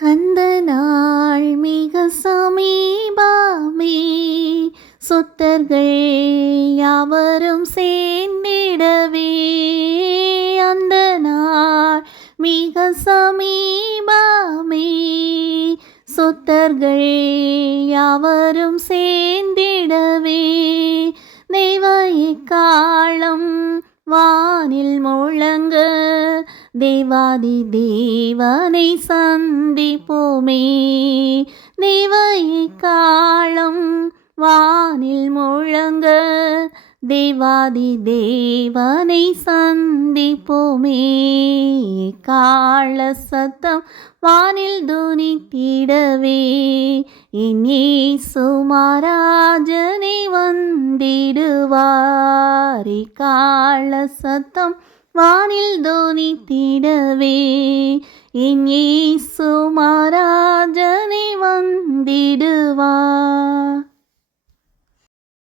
அந்த நாள் மிக சமீபமே, சுத்தர்கள் யாவரும் சேர்ந்திடவே. அந்த நாள் மிக சமீபமே, சுத்தர்கள் யாவரும் சேர்ந்திடவே. தெய்வ எக்காளம் வானில் முழங்க, தேவாதி தேவனை சந்திப்போமே. தெய்வ எக்காளம் வானில் முழங்க, தேவாதி தேவனை சந்திப்போமே. கால சத்தம் வானில் துணித்திடவே, என் இயேசு மகாராஜனே வந்திடுவார். கால சத்தம் வானில் துணித்திடவே, என் இயேசு மகாராஜனே வந்திடுவார்.